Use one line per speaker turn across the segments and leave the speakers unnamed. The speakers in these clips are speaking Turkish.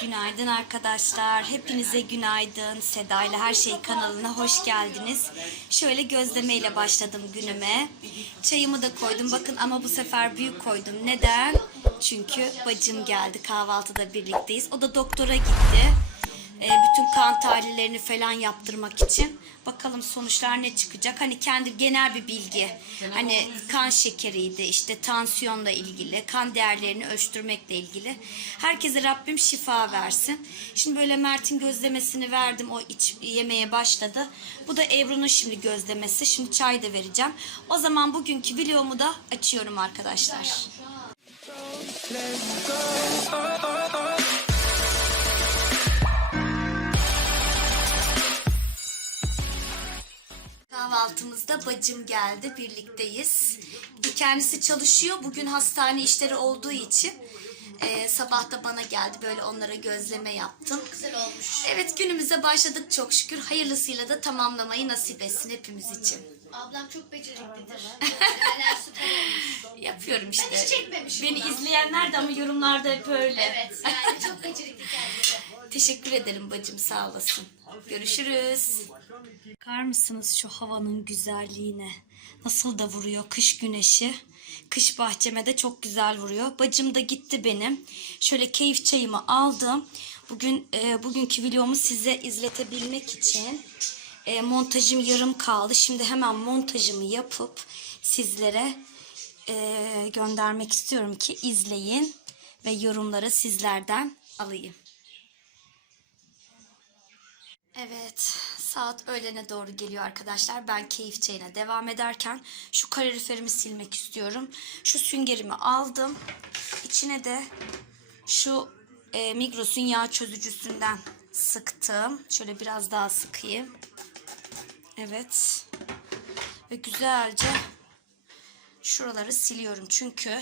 Günaydın arkadaşlar. Hepinize günaydın. Seda ile Her Şey kanalına hoş geldiniz. Şöyle gözlemeyle başladım günüme. Çayımı da koydum. Bakın ama bu sefer büyük koydum. Neden? Çünkü bacım geldi. Kahvaltıda birlikteyiz. O da doktora gitti. Ee, bütün kan tahlillerini falan yaptırmak için. Bakalım sonuçlar ne çıkacak? Hani kendi genel bir bilgi. Hani kan şekeriydi, işte tansiyonla ilgili, kan değerlerini ölçtürmekle ilgili. Herkese Rabbim şifa versin. Şimdi böyle Mert'in gözlemesini verdim. O iç yemeye başladı. Bu da Ebru'nun şimdi gözlemesi. Şimdi çay da vereceğim. O zaman bugünkü videomu da açıyorum arkadaşlar. Kahvaltımızda bacım geldi. Birlikteyiz. Kendisi çalışıyor. Bugün hastane işleri olduğu için e, sabah da bana geldi. Böyle onlara gözleme yaptım.
Güzel olmuş.
Evet günümüze başladık çok şükür. Hayırlısıyla da tamamlamayı nasip etsin hepimiz için.
Ablam çok beceriklidir. Neler süper olmuş.
Yapıyorum işte.
hiç çekmemişim
Beni
bunu.
izleyenler de ama yorumlarda hep öyle.
Evet yani çok becerikli kendisi.
Teşekkür ederim bacım sağ olasın. Görüşürüz. Bakar mısınız şu havanın güzelliğine? Nasıl da vuruyor kış güneşi. Kış bahçeme de çok güzel vuruyor. Bacım da gitti benim. Şöyle keyif çayımı aldım. Bugün e, bugünkü videomu size izletebilmek için e, montajım yarım kaldı. Şimdi hemen montajımı yapıp sizlere e, göndermek istiyorum ki izleyin ve yorumları sizlerden alayım. Evet, saat öğlene doğru geliyor arkadaşlar. Ben keyif çayına devam ederken şu kaloriferimi silmek istiyorum. Şu süngerimi aldım. İçine de şu e, Migros'un yağ çözücüsünden sıktım. Şöyle biraz daha sıkayım. Evet. Ve güzelce şuraları siliyorum. Çünkü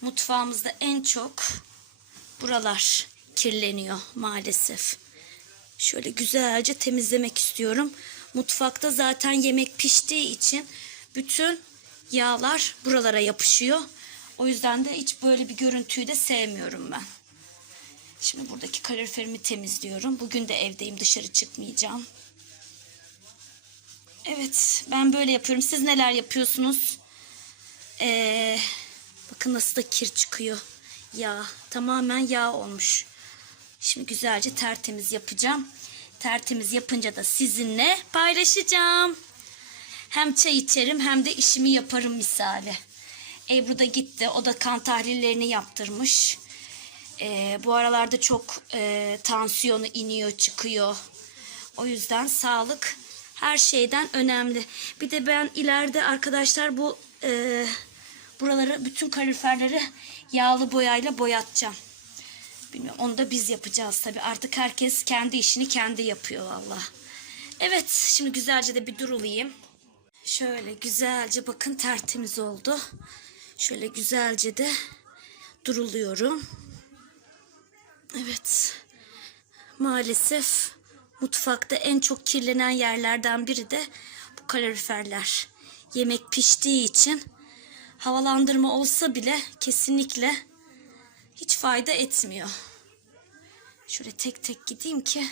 mutfağımızda en çok buralar kirleniyor maalesef. Şöyle güzelce temizlemek istiyorum. Mutfakta zaten yemek piştiği için bütün yağlar buralara yapışıyor. O yüzden de hiç böyle bir görüntüyü de sevmiyorum ben. Şimdi buradaki kaloriferimi temizliyorum. Bugün de evdeyim dışarı çıkmayacağım. Evet ben böyle yapıyorum. Siz neler yapıyorsunuz? Ee, bakın nasıl da kir çıkıyor. Yağ tamamen yağ olmuş. Şimdi güzelce tertemiz yapacağım. Tertemiz yapınca da sizinle paylaşacağım. Hem çay içerim hem de işimi yaparım misali. Ebru da gitti. O da kan tahlillerini yaptırmış. Ee, bu aralarda çok e, tansiyonu iniyor çıkıyor. O yüzden sağlık her şeyden önemli. Bir de ben ileride arkadaşlar bu e, buraları bütün kaloriferleri yağlı boyayla boyatacağım. Bilmiyorum onu da biz yapacağız tabii. Artık herkes kendi işini kendi yapıyor valla. Evet şimdi güzelce de bir durulayım. Şöyle güzelce bakın tertemiz oldu. Şöyle güzelce de duruluyorum. Evet. Maalesef mutfakta en çok kirlenen yerlerden biri de bu kaloriferler. Yemek piştiği için havalandırma olsa bile kesinlikle hiç fayda etmiyor. Şöyle tek tek gideyim ki.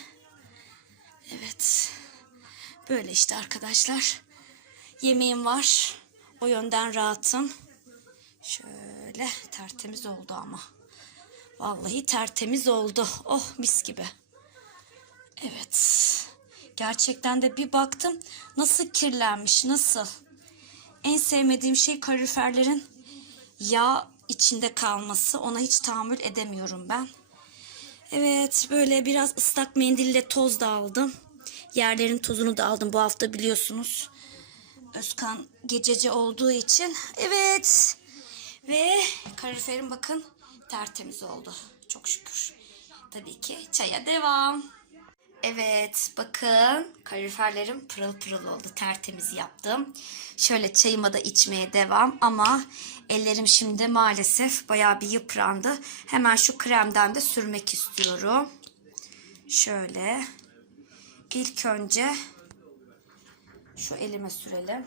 Evet. Böyle işte arkadaşlar. Yemeğim var. O yönden rahatım. Şöyle tertemiz oldu ama. Vallahi tertemiz oldu. Oh mis gibi. Evet. Gerçekten de bir baktım nasıl kirlenmiş nasıl. En sevmediğim şey kaloriferlerin yağ içinde kalması. Ona hiç tahammül edemiyorum ben. Evet böyle biraz ıslak mendille toz da aldım. Yerlerin tozunu da aldım bu hafta biliyorsunuz. Özkan gececi olduğu için. Evet. Ve kaloriferim bakın tertemiz oldu. Çok şükür. Tabii ki çaya devam. Evet bakın kaloriferlerim pırıl pırıl oldu. Tertemiz yaptım. Şöyle çayıma da içmeye devam ama ellerim şimdi maalesef bayağı bir yıprandı. Hemen şu kremden de sürmek istiyorum. Şöyle ilk önce şu elime sürelim.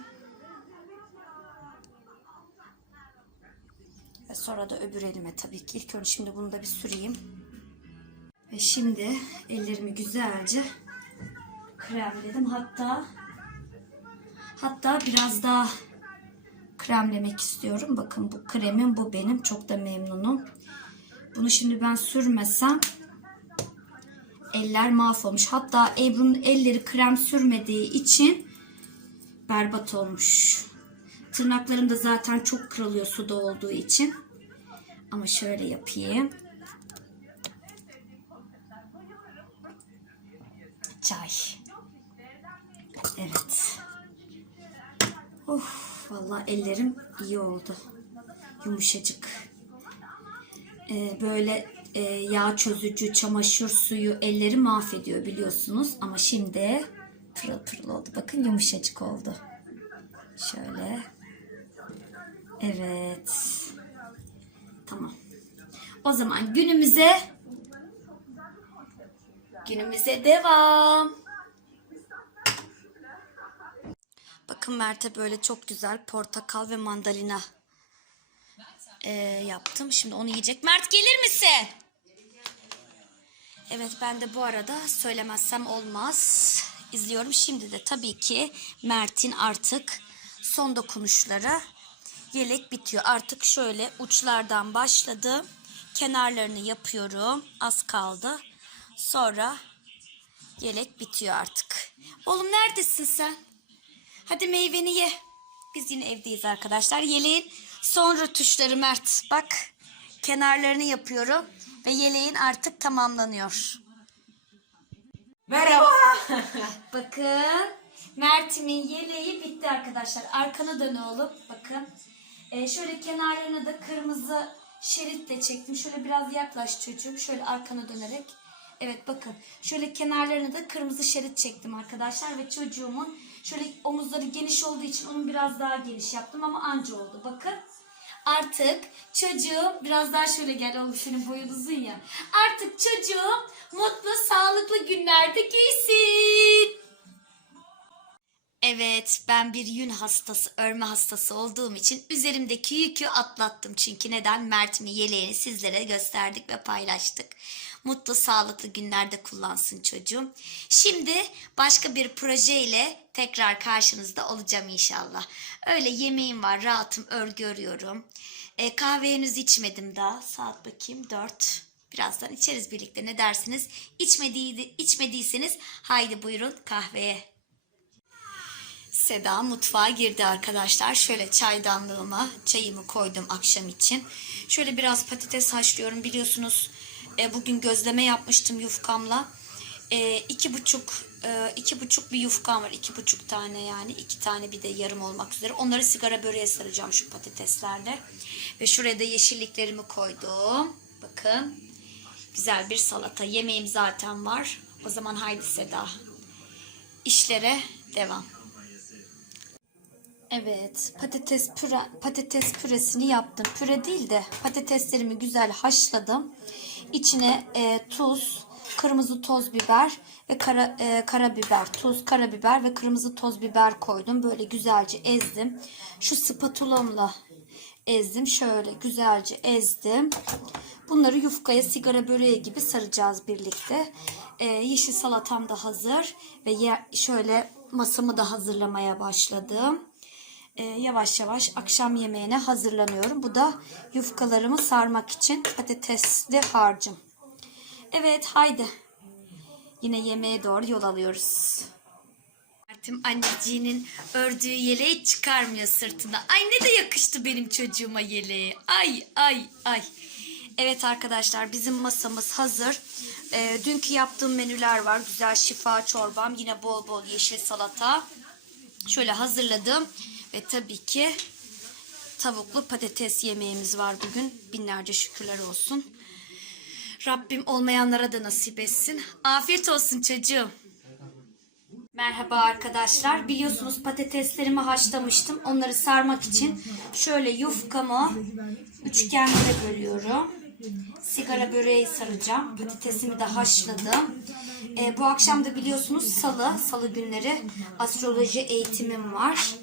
Ve sonra da öbür elime tabii ki. İlk önce şimdi bunu da bir süreyim. Ve şimdi ellerimi güzelce kremledim. Hatta hatta biraz daha kremlemek istiyorum. Bakın bu kremim bu benim. Çok da memnunum. Bunu şimdi ben sürmesem eller mahvolmuş. Hatta Ebru'nun elleri krem sürmediği için berbat olmuş. Tırnaklarım da zaten çok kırılıyor suda olduğu için. Ama şöyle yapayım. Çay. Evet. Of, vallahi ellerim iyi oldu. Yumuşacık. Ee, böyle e, yağ çözücü, çamaşır suyu elleri mahvediyor biliyorsunuz. Ama şimdi pırıl pırıl oldu. Bakın yumuşacık oldu. Şöyle. Evet. Tamam. O zaman günümüze günümüze devam. Bakın Mert'e böyle çok güzel portakal ve mandalina e, yaptım. Şimdi onu yiyecek. Mert gelir misin? Evet ben de bu arada söylemezsem olmaz. İzliyorum. Şimdi de tabii ki Mert'in artık son dokunuşları yelek bitiyor. Artık şöyle uçlardan başladım. Kenarlarını yapıyorum. Az kaldı. Sonra yelek bitiyor artık. Oğlum neredesin sen? Hadi meyveni ye. Biz yine evdeyiz arkadaşlar. Yeleğin son rötuşları Mert. Bak kenarlarını yapıyorum ve yeleğin artık tamamlanıyor.
Merhaba.
Bakın Mert'imin yeleği bitti arkadaşlar. Arkanı dön oğlum. Bakın. Ee, şöyle kenarlarına da kırmızı şeritle çektim. Şöyle biraz yaklaş çocuğum. Şöyle arkana dönerek. Evet bakın. Şöyle kenarlarına da kırmızı şerit çektim arkadaşlar. Ve çocuğumun şöyle omuzları geniş olduğu için onun biraz daha geniş yaptım ama anca oldu. Bakın. Artık çocuğum biraz daha şöyle gel oğlum senin boyun uzun ya. Artık çocuğum mutlu sağlıklı günlerde giysin. Evet ben bir yün hastası, örme hastası olduğum için üzerimdeki yükü atlattım. Çünkü neden? Mert'in yeleğini sizlere gösterdik ve paylaştık. Mutlu sağlıklı günlerde kullansın çocuğum. Şimdi başka bir projeyle tekrar karşınızda olacağım inşallah. Öyle yemeğim var, rahatım, örgü örüyorum. E, kahve henüz içmedim daha. Saat bakayım 4. Birazdan içeriz birlikte ne dersiniz? İçmediyseniz haydi buyurun kahveye. Seda mutfağa girdi arkadaşlar. Şöyle çaydanlığıma çayımı koydum akşam için. Şöyle biraz patates haşlıyorum. Biliyorsunuz e, bugün gözleme yapmıştım yufkamla. E, iki buçuk e, iki buçuk bir yufkam var. iki buçuk tane yani. iki tane bir de yarım olmak üzere. Onları sigara böreğe saracağım şu patateslerle. Ve şuraya da yeşilliklerimi koydum. Bakın. Güzel bir salata. Yemeğim zaten var. O zaman haydi Seda. İşlere devam. Evet, patates püre patates püresini yaptım. Püre değil de patateslerimi güzel haşladım. İçine e, tuz, kırmızı toz biber ve kara e, karabiber, tuz, karabiber ve kırmızı toz biber koydum. Böyle güzelce ezdim. Şu spatulamla ezdim. Şöyle güzelce ezdim. Bunları yufkaya sigara böreği gibi saracağız birlikte. E, yeşil salatam da hazır ve şöyle masamı da hazırlamaya başladım e, yavaş yavaş akşam yemeğine hazırlanıyorum. Bu da yufkalarımı sarmak için patatesli harcım. Evet haydi. Yine yemeğe doğru yol alıyoruz. Mert'im anneciğinin ördüğü yeleği çıkarmıyor sırtına. Ay ne de yakıştı benim çocuğuma yeleği. Ay ay ay. Evet arkadaşlar bizim masamız hazır. E, dünkü yaptığım menüler var. Güzel şifa çorbam. Yine bol bol yeşil salata. Şöyle hazırladım. Ve tabii ki tavuklu patates yemeğimiz var bugün. Binlerce şükürler olsun. Rabbim olmayanlara da nasip etsin. Afiyet olsun çocuğum. Merhaba arkadaşlar. Biliyorsunuz patateslerimi haşlamıştım. Onları sarmak için şöyle yufkamı üçgenlere bölüyorum. Sigara böreği saracağım. Patatesimi de haşladım. Ee, bu akşam da biliyorsunuz salı, salı günleri astroloji eğitimim var.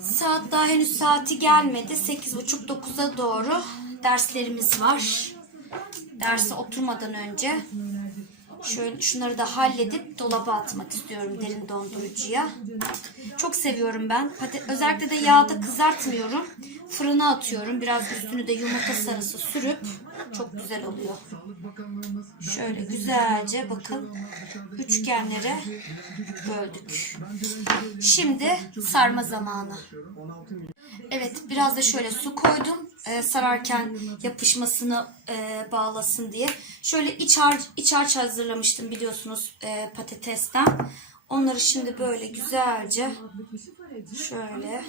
Saat daha henüz saati gelmedi. 8.30-9'a doğru derslerimiz var. derse oturmadan önce şöyle şunları da halledip dolaba atmak istiyorum derin dondurucuya. Çok seviyorum ben. Özellikle de yağda kızartmıyorum. Fırına atıyorum. Biraz üstünü de yumurta sarısı sürüp çok güzel oluyor. Şöyle güzelce bakın üçgenlere böldük. Şimdi sarma zamanı. Evet biraz da şöyle su koydum. Ee, sararken yapışmasını e, bağlasın diye. Şöyle iç harç, iç harç hazırlamıştım biliyorsunuz e, patatesten. Onları şimdi böyle güzelce şöyle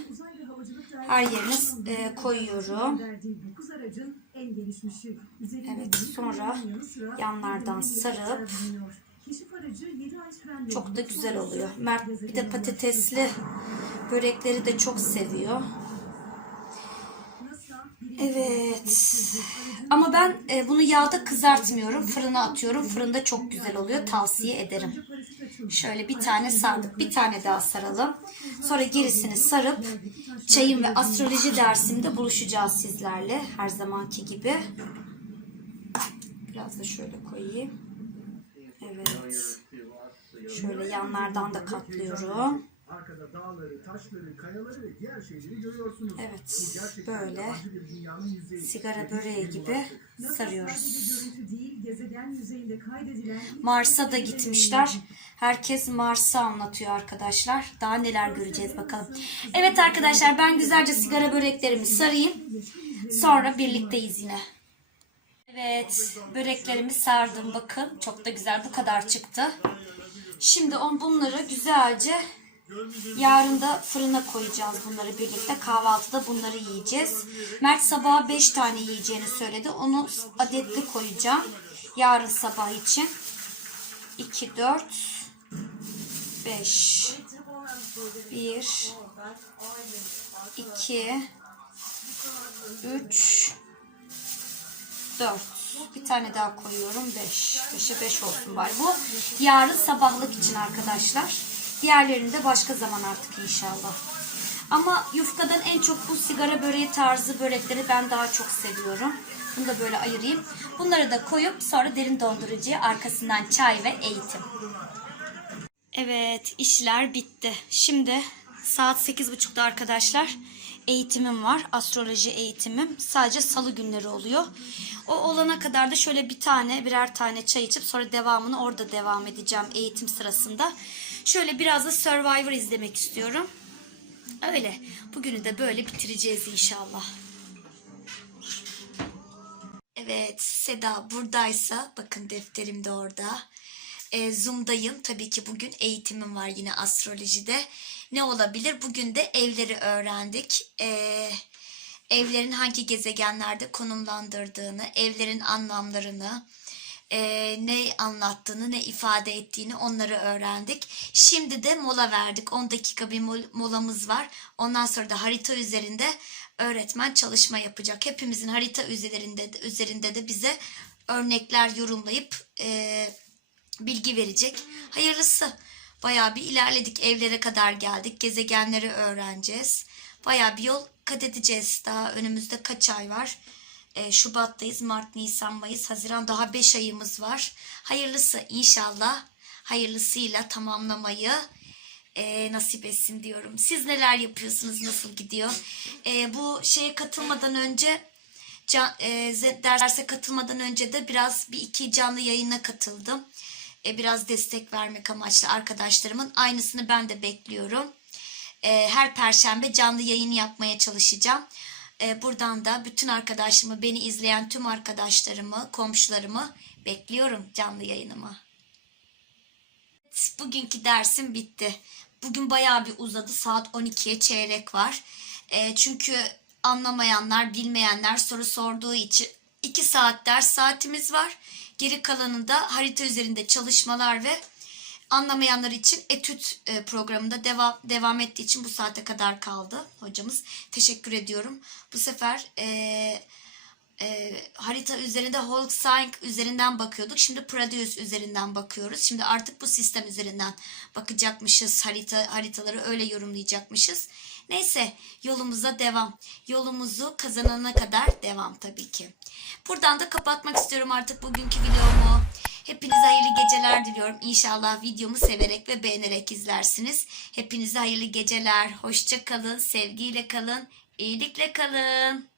her yerine e, koyuyorum. Evet sonra yanlardan sarıp çok da güzel oluyor. Mert bir de patatesli börekleri de çok seviyor. Evet. Ama ben e, bunu yağda kızartmıyorum. Fırına atıyorum. Fırında çok güzel oluyor. Tavsiye ederim. Şöyle bir tane sardık. Bir tane daha saralım. Sonra gerisini sarıp çayım ve astroloji dersimde buluşacağız sizlerle. Her zamanki gibi. Biraz da şöyle koyayım. Evet. Şöyle yanlardan da katlıyorum.
Arkada dağları, taşları, kayaları ve diğer şeyleri görüyorsunuz.
Evet. Böyle sigara böreği gibi sarıyoruz. Mars'a da gitmişler. Herkes Mars'ı anlatıyor arkadaşlar. Daha neler göreceğiz bakalım. Evet arkadaşlar ben güzelce sigara böreklerimi sarayım. Sonra birlikteyiz yine. Evet böreklerimi sardım bakın. Çok da güzel bu kadar çıktı. Şimdi on bunları güzelce yarın da fırına koyacağız bunları birlikte. Kahvaltıda bunları yiyeceğiz. Mert sabaha 5 tane yiyeceğini söyledi. Onu adetli koyacağım. Yarın sabah için. 2, 4, 5, 1, 2, 3, 4. Bir tane daha koyuyorum. 5. 5'e 5 olsun bari. Bu yarın sabahlık için arkadaşlar. Diğerlerini de başka zaman artık inşallah. Ama yufkadan en çok bu sigara böreği tarzı börekleri ben daha çok seviyorum. Bunu da böyle ayırayım. Bunları da koyup sonra derin dondurucuya arkasından çay ve eğitim. Evet işler bitti. Şimdi saat 8.30'da arkadaşlar eğitimim var. Astroloji eğitimim. Sadece salı günleri oluyor. O olana kadar da şöyle bir tane birer tane çay içip sonra devamını orada devam edeceğim eğitim sırasında. Şöyle biraz da Survivor izlemek istiyorum. Öyle. Bugünü de böyle bitireceğiz inşallah. Evet Seda buradaysa bakın defterim de orada. E, Zoom'dayım. Tabii ki bugün eğitimim var yine astrolojide. Ne olabilir? Bugün de evleri öğrendik. E, evlerin hangi gezegenlerde konumlandırdığını, evlerin anlamlarını, e, ne anlattığını, ne ifade ettiğini onları öğrendik. Şimdi de mola verdik. 10 dakika bir mol- molamız var. Ondan sonra da harita üzerinde öğretmen çalışma yapacak. Hepimizin harita üzerinde de, üzerinde de bize örnekler yorumlayıp e, bilgi verecek. Hayırlısı. Bayağı bir ilerledik. Evlere kadar geldik. Gezegenleri öğreneceğiz. Bayağı bir yol kat edeceğiz. Daha önümüzde kaç ay var? E, Şubat'tayız. Mart, Nisan, Mayıs, Haziran. Daha 5 ayımız var. Hayırlısı inşallah. Hayırlısıyla tamamlamayı e, nasip etsin diyorum. Siz neler yapıyorsunuz? Nasıl gidiyor? E, bu şeye katılmadan önce can, e, derse katılmadan önce de biraz bir iki canlı yayına katıldım. E, biraz destek vermek amaçlı arkadaşlarımın. Aynısını ben de bekliyorum. E, her perşembe canlı yayın yapmaya çalışacağım. E, buradan da bütün arkadaşlarımı, beni izleyen tüm arkadaşlarımı, komşularımı bekliyorum canlı yayınıma. Bugünkü dersim bitti. Bugün bayağı bir uzadı. Saat 12'ye çeyrek var. E, çünkü anlamayanlar, bilmeyenler soru sorduğu için 2 saat ders saatimiz var. Geri kalanında harita üzerinde çalışmalar ve anlamayanlar için etüt e, programında devam devam ettiği için bu saate kadar kaldı hocamız. Teşekkür ediyorum. Bu sefer e, e, harita üzerinde Holsync üzerinden bakıyorduk. Şimdi Produce üzerinden bakıyoruz. Şimdi artık bu sistem üzerinden bakacakmışız. Harita haritaları öyle yorumlayacakmışız. Neyse yolumuza devam. Yolumuzu kazanana kadar devam tabii ki. Buradan da kapatmak istiyorum artık bugünkü videomu. Hepinize hayırlı geceler diliyorum. İnşallah videomu severek ve beğenerek izlersiniz. Hepinize hayırlı geceler. Hoşça kalın, sevgiyle kalın, iyilikle kalın.